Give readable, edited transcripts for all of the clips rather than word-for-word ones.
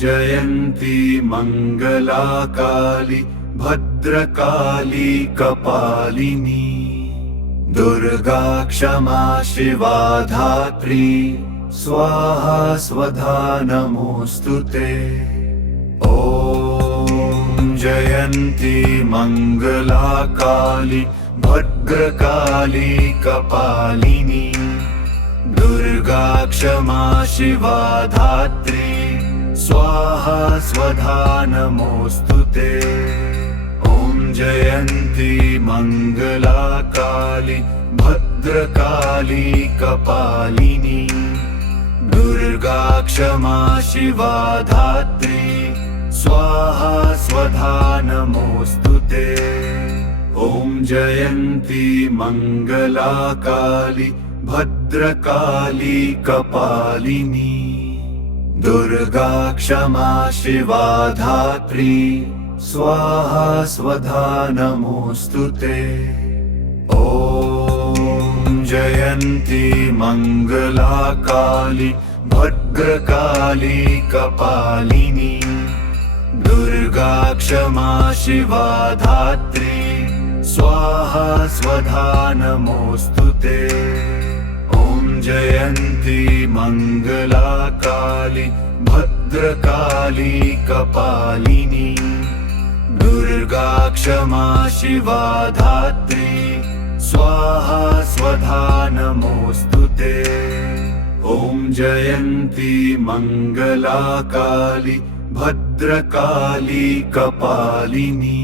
जयन्ती मंगला काली भद्रकाली कपालिनी दुर्गा क्षमा शिवा धात्री स्वाहा स्वधा नमोस्तुते। ॐ जयन्ती मंगला काली भद्रकाली कपालिनी दुर्गा क्षमा शिवा धात्री स्वाहा स्वधा नमोस्तुते। ॐ जयन्ती मंगला काली भद्रकाली कपालिनी दुर्गा क्षमा शिवा धात्री स्वाहा स्वधा नमोस्तुते। ॐ जयन्ती मंगला काली भद्रकाली कपालिनी दुर्गा क्षमा शिवा धात्री स्वाहा स्वधा नमोस्तुते। ॐ जयन्ती मंगला काली भद्रकाली कपालिनी दुर्गा क्षमा शिवा धात्री स्वाहा स्वधा नमोस्तुते। ॐ जयन्ती मंगला काली भद्रकाली कपालिनी दुर्गा क्षमा शिवा धात्री स्वाहा स्वधा नमोस्तुते। ॐ जयन्ती मंगला काली भद्रकाली कपालिनी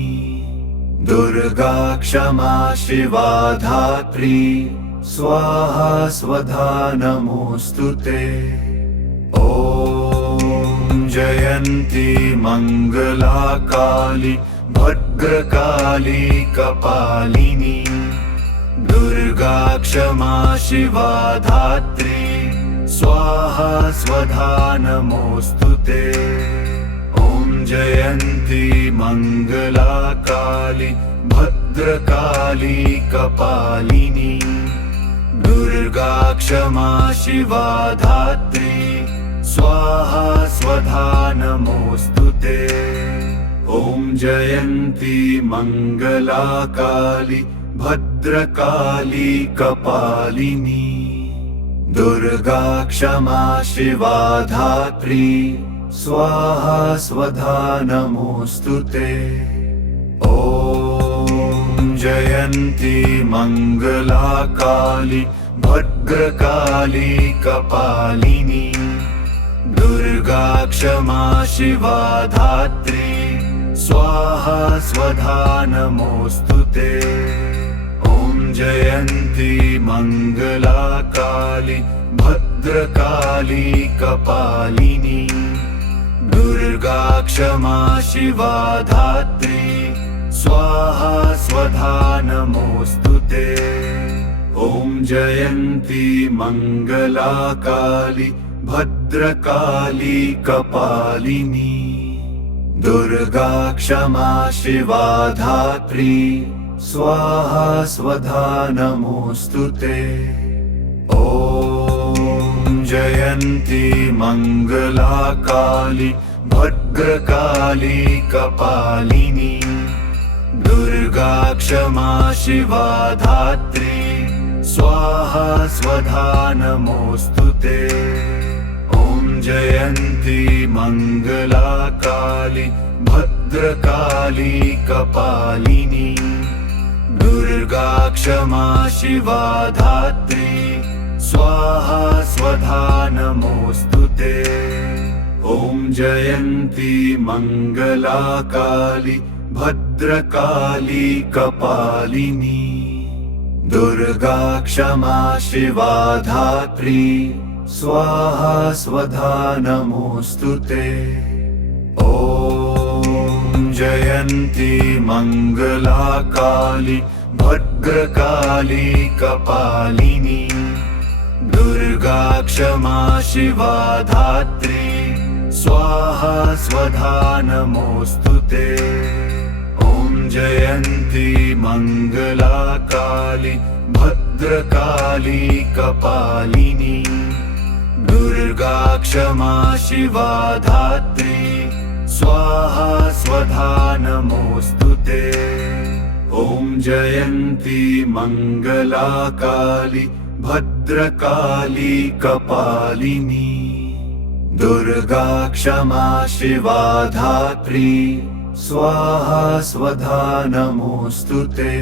दुर्गा क्षमा शिवा धात्री स्वाहा स्वधा नमोस्तुते। ॐ जयन्ती मंगला काली भद्रकाली कपालिनी दुर्गा क्षमा शिवा धात्री स्वाहा स्वधा नमोस्तुते। ॐ जयन्ती मंगला काली भद्रकाली कपालिनी दुर्गा क्षमा शिवा धात्री स्वाहा स्वधा नमोस्तुते। ॐ जयन्ती मंगला काली भद्रकाली कपालिनी दुर्गा क्षमा शिवा धात्री स्वाहा स्वधा नमोस्तुते। ॐ जयन्ती मंगला काली भद्रकाली कपालिनी दुर्गा क्षमा शिवा धात्री स्वाहा स्वधा नमोस्तुते। ॐ जयन्ती मंगला काली भद्रकाली कपालिनी दुर्गा क्षमा शिवा धात्री स्वाहा स्वधा नमोस्तुते। ॐ जयन्ती मंगला काली भद्रकाली कपालिनी दुर्गा क्षमा शिवा धात्री स्वाहा स्वधा नमोस्तुते। ॐ जयन्ती मंगला काली भद्रकाली कपालिनी दुर्गा क्षमा शिवा धात्री स्वाहा स्वधा नमोस्तुते। ॐ जयन्ती मंगला काली भद्रकाली कपालिनी दुर्गा क्षमा शिवा धात्री स्वाहा स्वधा नमोस्तुते। ॐ जयन्ती मंगला काली भद्रकाली कपालिनी दुर्गा क्षमा शिवा धात्री स्वाहा स्वधा नमोस्तुते। ॐ जयन्ती मंगला काली भद्रकाली कपालिनी दुर्गा क्षमा शिवा धात्री स्वाहा स्वधा नमोस्तुते। ॐ जयन्ती मंगला काली भद्रकाली कपालिनी दुर्गा क्षमा शिवा धात्री स्वाहा स्वधा नमोस्तुते। ॐ जयन्ती मंगला काली भद्रकाली कपालिनी दुर्गा क्षमा शिवा धात्री स्वाहा स्वधा नमोस्तुते।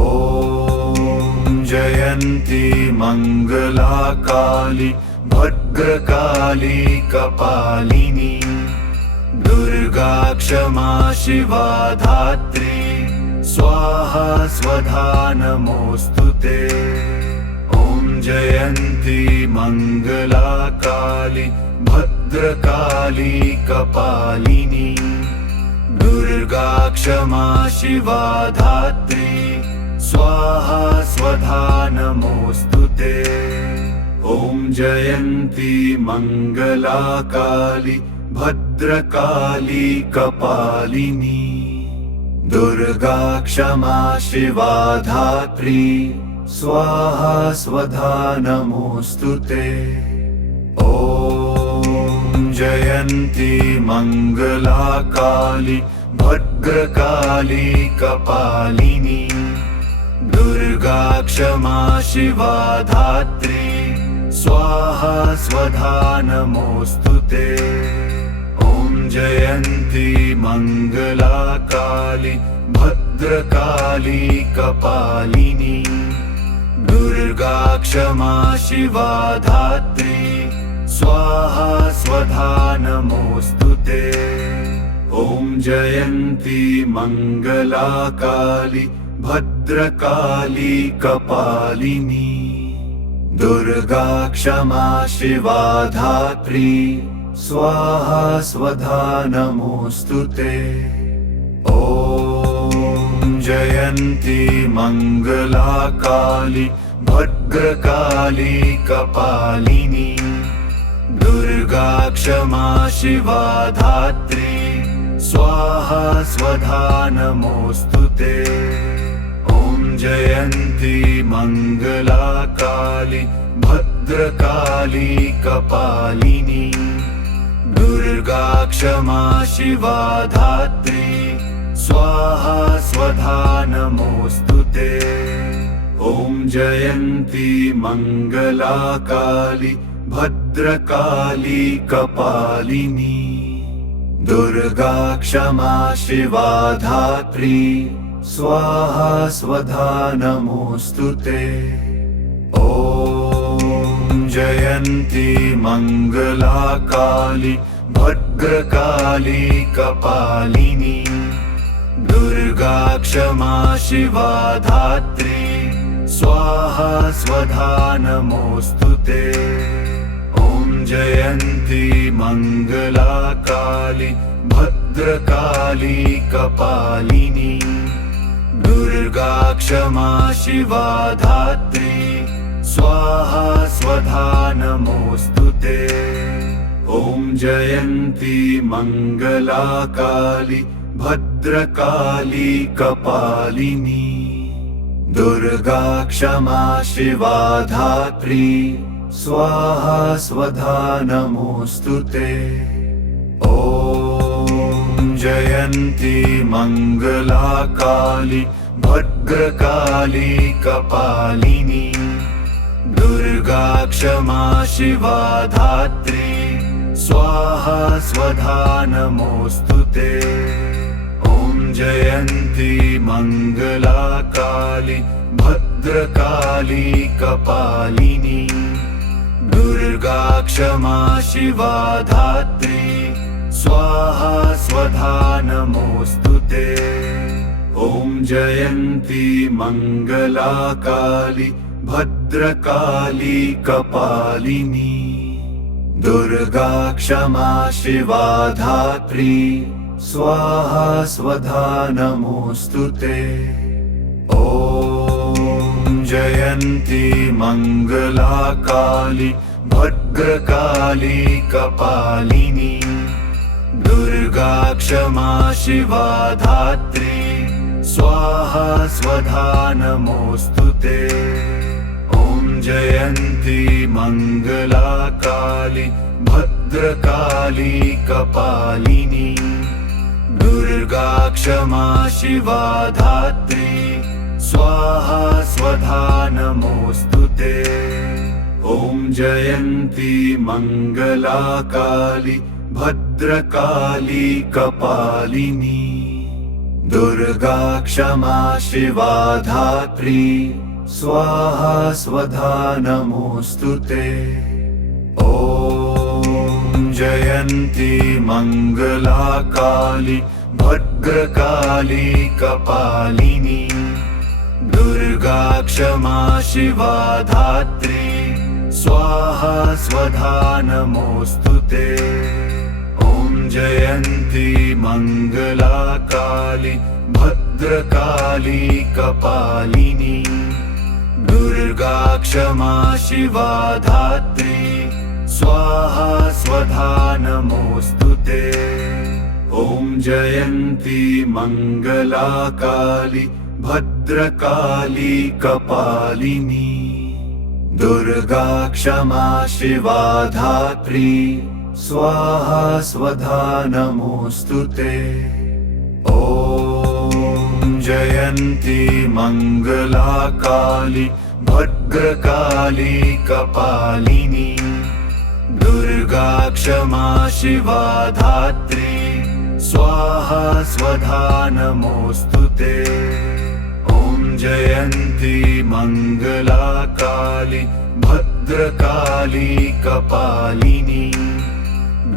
ॐ जयन्ती मंगला काली भद्रकाली कपालिनी दुर्गा क्षमा शिवा धात्री स्वाहा स्वधा नमोस्तुते। ॐ जयन्ती मंगला काली भद्रकाली कपालिनी दुर्गा क्षमा शिवा धात्री स्वाहा स्वधा नमोस्तुते। ॐ जयन्ती मंगला काली भद्रकाली कपालिनी दुर्गा क्षमा शिवा धात्री स्वाहा स्वधा नमोस्तुते। ॐ जयन्ती मंगला काली भद्रकाली कपालिनी दुर्गा क्षमा शिवा धात्री स्वाहा स्वधा नमोस्तुते। ॐ जयन्ती मंगला काली भद्रकाली कपालिनी दुर्गा क्षमा शिवा धात्री स्वाहा स्वधा नमोस्तुते। ॐ जयन्ती मंगला काली भद्रकाली कपालिनी दुर्गा क्षमा शिवा धात्री स्वाहा स्वधा नमोस्तुते। ॐ जयन्ती मंगला काली भद्रकाली कपालिनी दुर्गा क्षमा शिवा धात्री स्वाहा स्वधा नमोस्तुते। ॐ जयन्ती मंगला काली भद्रकाली कपालिनी दुर्गा क्षमा शिवा धात्री स्वाहा स्वधा नमोस्तुते। ॐ जयन्ती मंगला काली भद्रकाली कपालिनी दुर्गा क्षमा शिवा धात्री स्वाहा स्वधा नमोस्तुते। ॐ जयन्ती मंगला काली भद्रकाली कपालिनी दुर्गा क्षमा शिवा धात्री स्वाहा स्वधा नमोस्तुते। ॐ जयन्ती मंगला काली भद्रकाली कपालिनी दुर्गा क्षमा शिवा धात्री स्वाहा स्वधा नमोस्तुते। ॐ जयन्ती मंगला काली भद्रकाली कपालिनी दुर्गा क्षमा शिवा धात्री स्वाहा स्वधा नमोस्तुते। ॐ जयन्ती मंगला काली भद्रकाली कपालिनी दुर्गा क्षमा शिवा धात्री स्वाहा स्वधा नमोस्तुते। ॐ जयन्ती मंगला काली भद्रकाली कपालिनी दुर्गा क्षमा शिवा धात्री स्वाहा स्वधा नमोस्तुते। ॐ जयन्ती मंगला काली भद्रकाली कपालिनी दुर्गा क्षमा शिवा धात्री स्वाहा स्वधा नमोस्तुते। ॐ जयन्ती मंगला काली भद्रकाली कपालिनी दुर्गा क्षमा शिवा धात्री स्वाहा स्वधा नमोस्तुते। ॐ जयन्ती मङ्गलाकाली भद्रकाली कपालिनी दुर्गा क्षमा शिवा धात्री स्वाहा स्वधा नमोस्तुते। ॐ जयन्ती मङ्गलाकाली भद्रकाली कपालिनी दुर्गा क्षमा शिवा धात्री स्वाहा स्वधा नमोस्तुते। ॐ जयन्ती मङ्गलाकाली भद्रकाली कपालिनी दुर्गा क्षमा शिवा धात्री स्वाहा स्वधा नमोस्तुते। ॐ जयन्ती मङ्गलाकाली भद्रकाली कपालिनी दुर्गा क्षमा शिवा धात्री स्वाहा स्वधा नमोस्तुते। ॐ जयन्ती मङ्गलाकाली भद्रकाली कपालिनी दुर्गा क्षमा शिवा धात्री स्वाहा स्वधा नमोस्तुते। ॐ जयन्ती मङ्गलाकाली भद्रकाली कपालिनी दुर्गा क्षमा शिवा धात्री स्वाहा स्वधा नमोस्तुते। ॐ जयन्ती मङ्गलाकाली भद्रकाली कपालिनी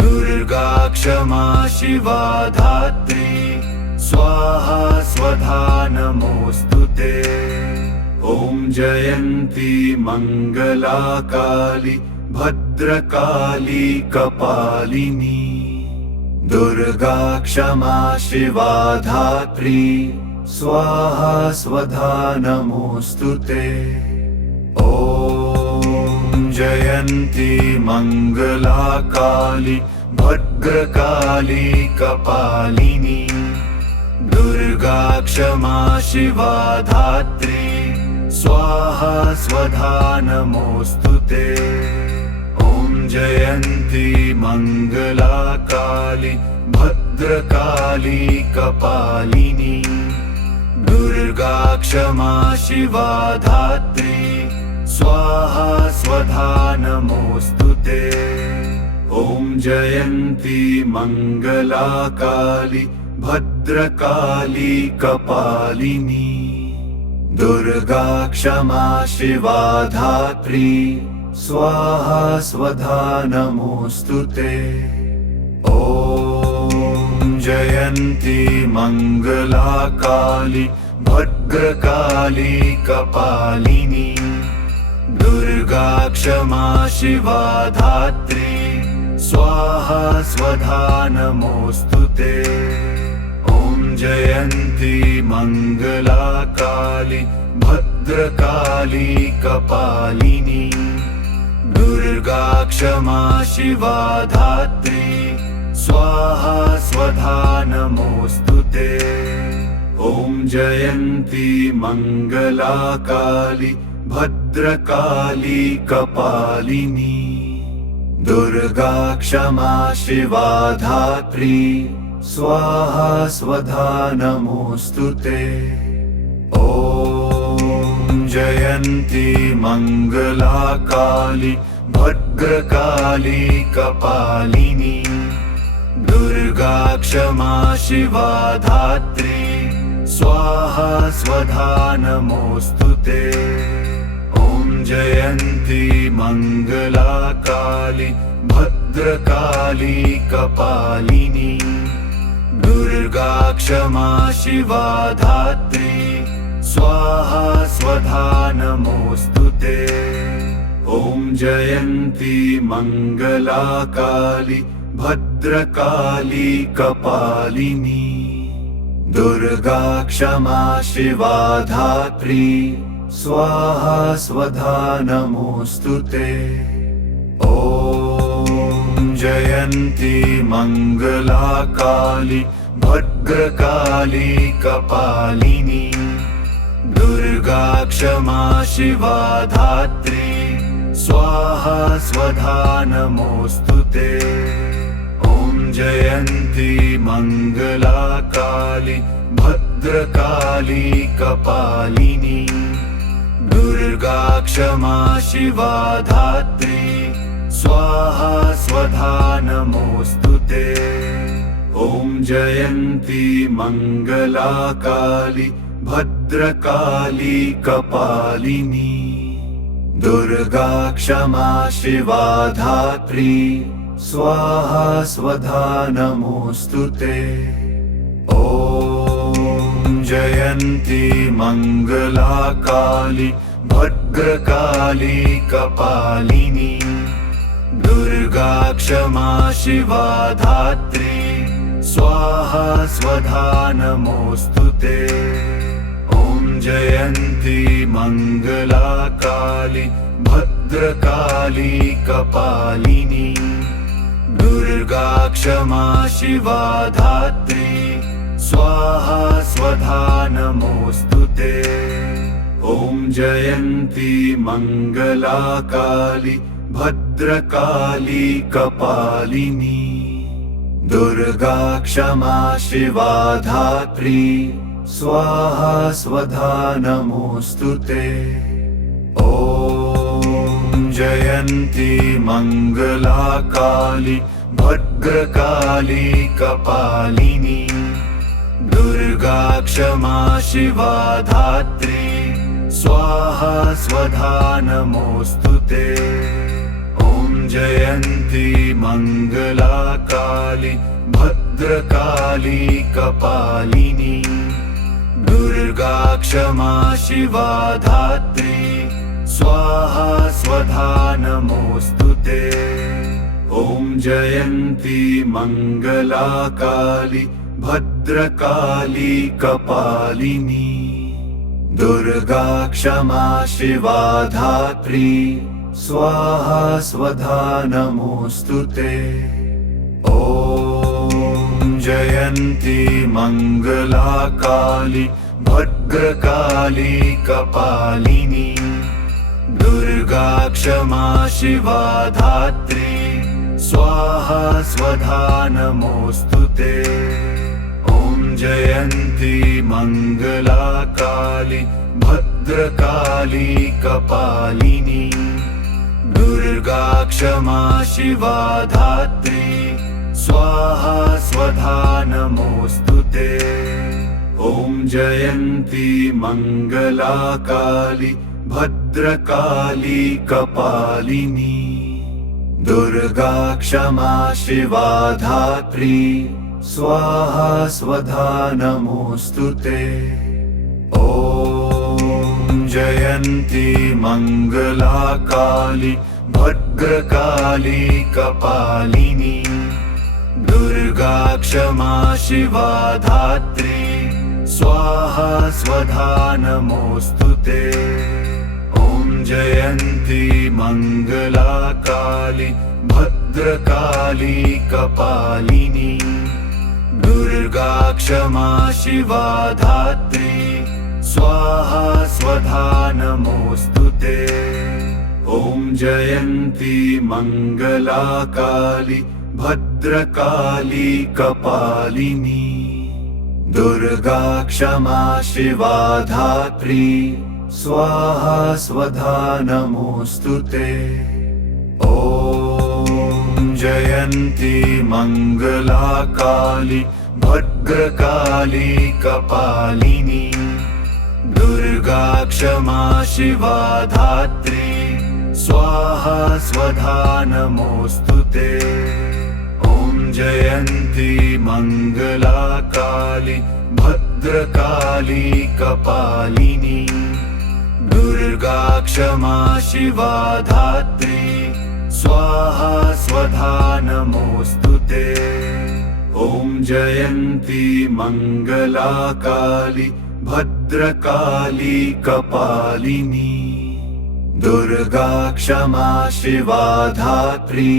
दुर्गा क्षमा शिवा धात्री स्वाहा स्वधा नमोस्तुते। ॐ जयन्ती मङ्गलाकाली भद्रकाली कपालिनी दुर्गा क्षमा शिवा धात्री स्वाहा स्वधा नमोस्तुते। ॐ जयन्ती मङ्गलाकाली भद्रकाली कपालिनी दुर्गा क्षमा शिवा धात्री स्वाहा स्वधा नमोस्तुते। ॐ जयन्ती मङ्गलाकाली भद्रकाली कपालिनी दुर्गा क्षमा शिवा धात्री स्वाहा स्वधा नमोस्तुते। ॐ जयन्ती मङ्गलाकाली भद्रकाली कपालिनी दुर्गा क्षमा शिवा धात्री स्वाहा स्वधा नमोस्तुते। ॐ जयन्ती मङ्गलाकाली भद्रकाली कपालिनी दुर्गा क्षमा शिवा धात्री स्वाहा स्वधा नमोस्तुते। ॐ जयन्ती मङ्गलाकाली भद्रकाली कपालिनी दुर्गा क्षमा शिवा धात्री स्वाहा स्वधा नमोस्तुते। ॐ जयन्ती मङ्गलाकाली भद्रकाली कपालिनी दुर्गा क्षमा शिवा धात्री स्वाहा स्वधा नमोस्तुते। ॐ जयन्ती मङ्गलाकाली भद्रकाली कपालिनी दुर्गा क्षमा शिवा धात्री स्वाहा स्वधा नमोस्तुते। ॐ जयन्ती मङ्गलाकाली भद्रकाली कपालिनी दुर्गा क्षमा शिवा धात्री स्वाहा स्वधा नमोस्तुते। ॐ जयन्ती मङ्गलाकाली भद्रकाली कपालिनी दुर्गा क्षमा शिवा धात्री स्वाहा स्वधा नमोस्तुते। ॐ जयन्ती मङ्गलाकाली भद्रकाली कपालिनी दुर्गा क्षमा शिवा धात्री स्वाहा स्वधा नमोऽस्तु ते। ॐ जयन्ती मङ्गला काली भद्रकाली कपालिनी दुर्गा क्षमा शिवा धात्री स्वाहा स्वधा नमोऽस्तु ते। ॐ जयन्ती मङ्गला काली भद्रकाली कपालिनी दुर्गा क्षमा शिवा धात्री स्वाहा स्वधा नमोऽस्तु ते। ॐ जयन्ती मङ्गला काली भद्रकाली कपालिनी दुर्गा क्षमा शिवा धात्री स्वाहा स्वधा नमोऽस्तु ते। ॐ जयन्ती मङ्गला काली भद्रकाली कपालिनी दुर्गा क्षमा शिवा धात्री स्वाहा स्वधा नमोऽस्तु ते। ॐ जयन्ती मङ्गला काली भद्रकाली कपालिनी दुर्गा क्षमा शिवा धात्री स्वाहा स्वधा नमोऽस्तु ते। ॐ जयन्ती मङ्गला काली भद्रकाली कपालिनी दुर्गा क्षमा शिवा धात्री स्वाहा स्वधा नमोऽस्तु ते। ॐ जयन्ती मङ्गला काली भद्रकाली कपालिनी दुर्गा क्षमा शिवा धात्री स्वाहा स्वधा नमोऽस्तु ते। ॐ जयन्ती मङ्गला काली भद्रकाली कपालिनी दुर्गा क्षमा शिवा धात्री स्वाहा स्वधा नमोऽस्तु ते। ॐ जयन्ती मङ्गला काली भद्रकाली कपालिनी दुर्गा क्षमा शिवा धात्री स्वाहा स्वधा नमोऽस्तु ते। ॐ जयन्ती मङ्गला काली भद्रकाली कपालिनी दुर्गा क्षमा शिवा धात्री स्वाहा स्वधा नमोऽस्तु ते। ॐ जयन्ती मङ्गला काली भद्रकाली कपालिनी दुर्गा क्षमा शिवा धात्री स्वाहा स्वधा नमोऽस्तु ते। ॐ जयन्ती मङ्गला काली भद्रकाली कपालिनी दुर्गा क्षमा शिवा धात्री स्वाहा स्वधा नमोऽस्तु ते। ॐ जयन्ती मङ्गला काली भद्रकाली कपालिनी दुर्गा क्षमा शिवा धात्री स्वाहा स्वधा नमोऽस्तु ते। ॐ जयन्ती मङ्गला काली भद्रकाली कपालिनी दुर्गा क्षमा शिवा धात्री स्वाहा स्वधा नमोऽस्तु ते। ॐ जयन्ती मङ्गला काली भद्रकाली कपालिनी दुर्गा क्षमा शिवा धात्री स्वाहा स्वधा नमोऽस्तु ते। ॐ जयन्ती मङ्गला काली भद्रकाली कपालिनी दुर्गा क्षमा शिवा धात्री स्वाहा स्वधा नमोऽस्तु ते। ॐ जयन्ती मङ्गला काली भद्रकाली कपालिनी दुर्गा क्षमा शिवा धात्री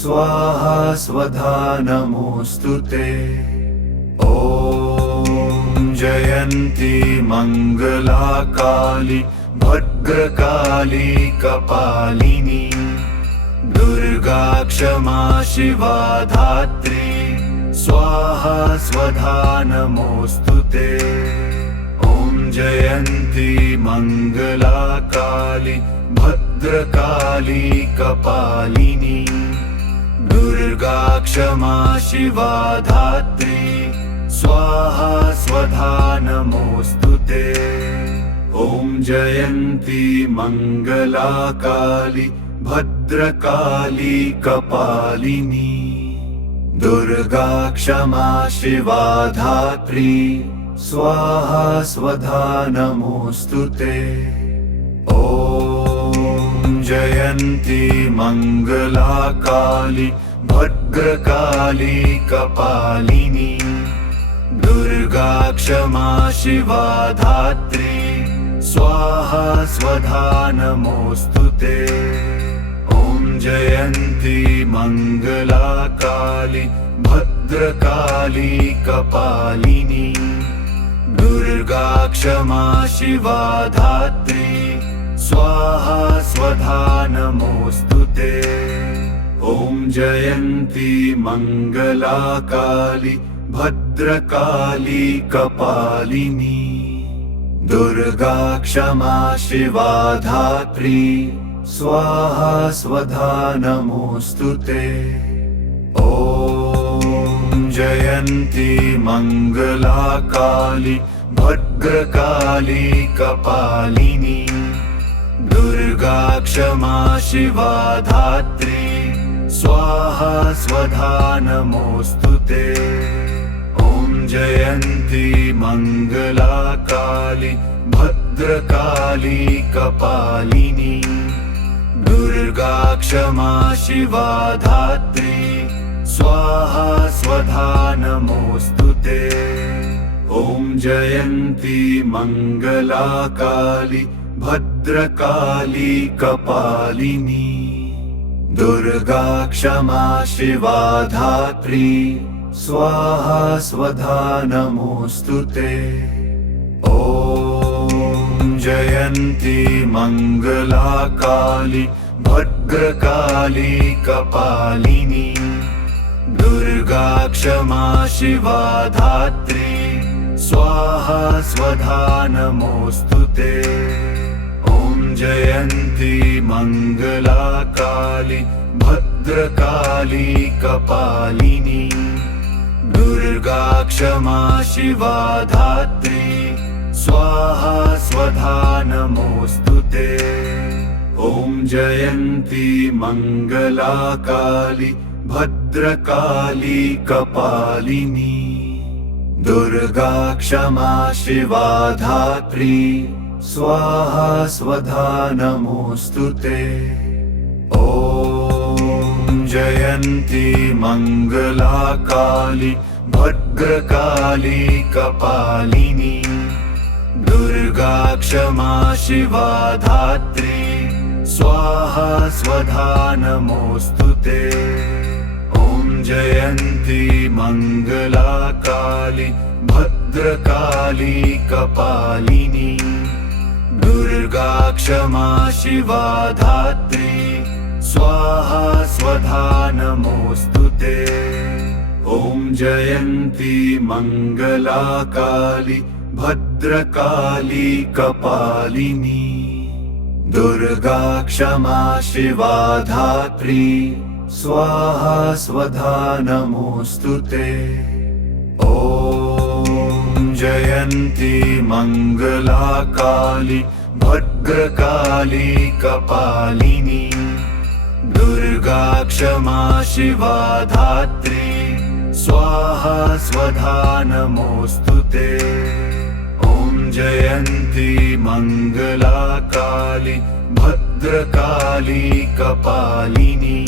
स्वाहा स्वधा नमोऽस्तु ते। ॐ जयन्ती मङ्गला काली भद्रकाली भद्रकाली कपालिनी दुर्गा क्षमा शिवा धात्री स्वाहा स्वधा नमोस्तुते। ॐ जयन्ती मंगला काली भद्रकाली कपालिनी दुर्गा क्षमा शिवा धात्री स्वाहा स्वधा नमोस्तुते। ॐ जयन्ती मंगला काली भद्रकाली कपालिनी दुर्गा क्षमा शिवा धात्री स्वाहा स्वधा नमोस्तुते। ॐ जयन्ती मंगला काली भद्रकाली कपालिनी दुर्गा क्षमा शिवा धात्री स्वाहा स्वधा नमोस्तुते। ॐ जयन्ती मंगला काली भद्रकाली कपालिनी दुर्गा क्षमा शिवा धात्री स्वाहा स्वधा नमोस्तुते। ॐ जयन्ती मंगला काली भद्रकाली कपालिनी दुर्गा क्षमा शिवा धात्री स्वाहा स्वधा नमोस्तुते। ॐ जयन्ती मंगला काली भद्रकाली कपालिनी दुर्गा क्षमा शिवा धात्री स्वाहा स्वधा नमोस्तुते। ॐ जयन्ती मंगला काली भद्रकाली कपालिनी दुर्गा क्षमा शिवा धात्री स्वाहा स्वधा नमोस्तुते। ॐ जयन्ती मंगला काली भद्रकाली कपालिनी दुर्गा क्षमा शिवा धात्री स्वाहा स्वधा नमोस्तुते। ॐ जयन्ती मंगला काली भद्रकाली कपालिनी दुर्गा क्षमा शिवा धात्री स्वाहा स्वधा नमोस्तुते। ॐ जयन्ती मंगला काली भद्रकाली कपालिनी दुर्गा क्षमा शिवा धात्री स्वाहा स्वधा नमोस्तुते। ॐ जयन्ती मंगला काली भद्रकाली कपालिनी दुर्गा क्षमा शिवा धात्री स्वाहा स्वधा नमोस्तुते। ॐ जयन्ती मंगला काली भद्रकाली कपालिनी दुर्गा क्षमा शिवा धात्री स्वाहा स्वधा नमोस्तुते। ॐ जयन्ती मंगला काली भद्रकाली कपालिनी दुर्गा क्षमा शिवा धात्री स्वाहा स्वधा नमोस्तुते। ॐ जयन्ती मंगला काली भद्रकाली कपालिनी दुर्गा क्षमा शिवा धात्री स्वाहा स्वधा नमोस्तुते। ॐ जयन्ती मंगला काली भद्रकाली कपालिनी दुर्गा क्षमा शिवा धात्री स्वाहा स्वधा नमोस्तुते। ॐ जयन्ती मंगला काली भद्रकाली कपालिनी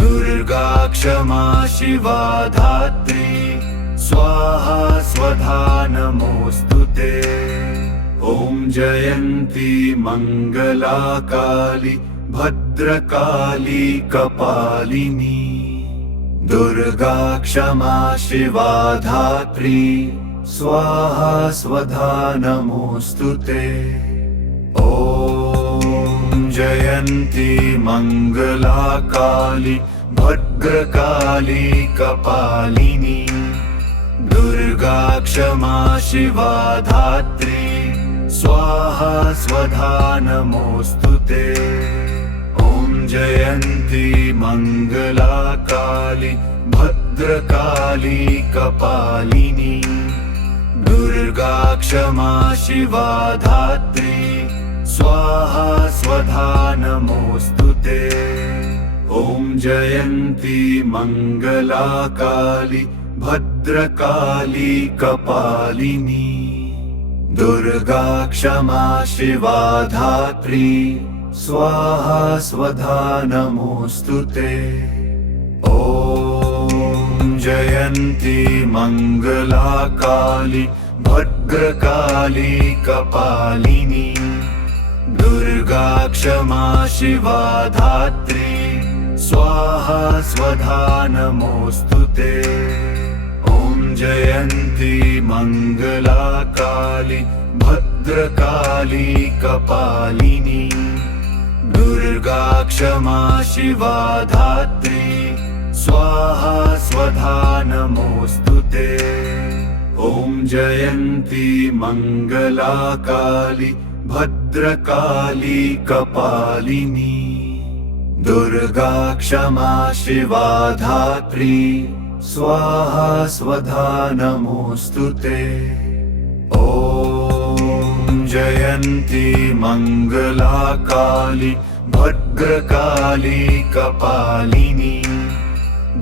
दुर्गा क्षमा शिवा धात्री स्वाहा स्वधा नमोस्तुते। ॐ जयन्ती मंगला काली भद्रकाली कपालिनी दुर्गा क्षमा शिवा धात्री स्वाहा स्वधा नमोस्तुते। ॐ जयन्ती मङ्गला काली भद्रकाली कपालिनी दुर्गा क्षमा शिवा धात्री स्वाहा स्वधा नमोस्तुते। ॐ जयन्ती मङ्गला काली भद्रकाली कपालिनी दुर्गा क्षमा शिवा धात्री स्वाहा स्वधा नमोस्तुते। ॐ जयन्ती मङ्गला काली भद्रकाली कपालिनी दुर्गा क्षमा शिवा धात्री स्वाहा स्वधा नमोस्तुते। ॐ जयन्ती मङ्गला काली भद्रकाली कपालिनी दुर्गा क्षमा शिवा धात्री स्वाहा स्वधा नमोस्तुते। ॐ जयन्ती मङ्गला काली भद्रकाली कपालिनी दुर्गा क्षमा शिवा धात्री स्वाहा स्वधा नमोस्तुते। ॐ जयन्ती मङ्गला काली भद्रकाली कपालिनी दुर्गा क्षमा शिवा धात्री स्वाहा स्वधा नमोस्तुते। ॐ जयन्ती मङ्गला काली भद्रकाली कपालिनी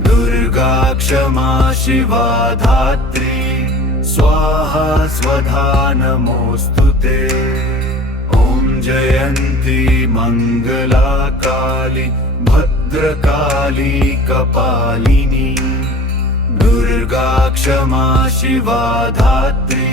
दुर्गा क्षमा शिवा धात्री स्वाहा स्वधा नमोस्तुते। ॐ जयन्ती मङ्गला काली भद्रकाली कपालिनी दुर्गा क्षमा शिवा धात्री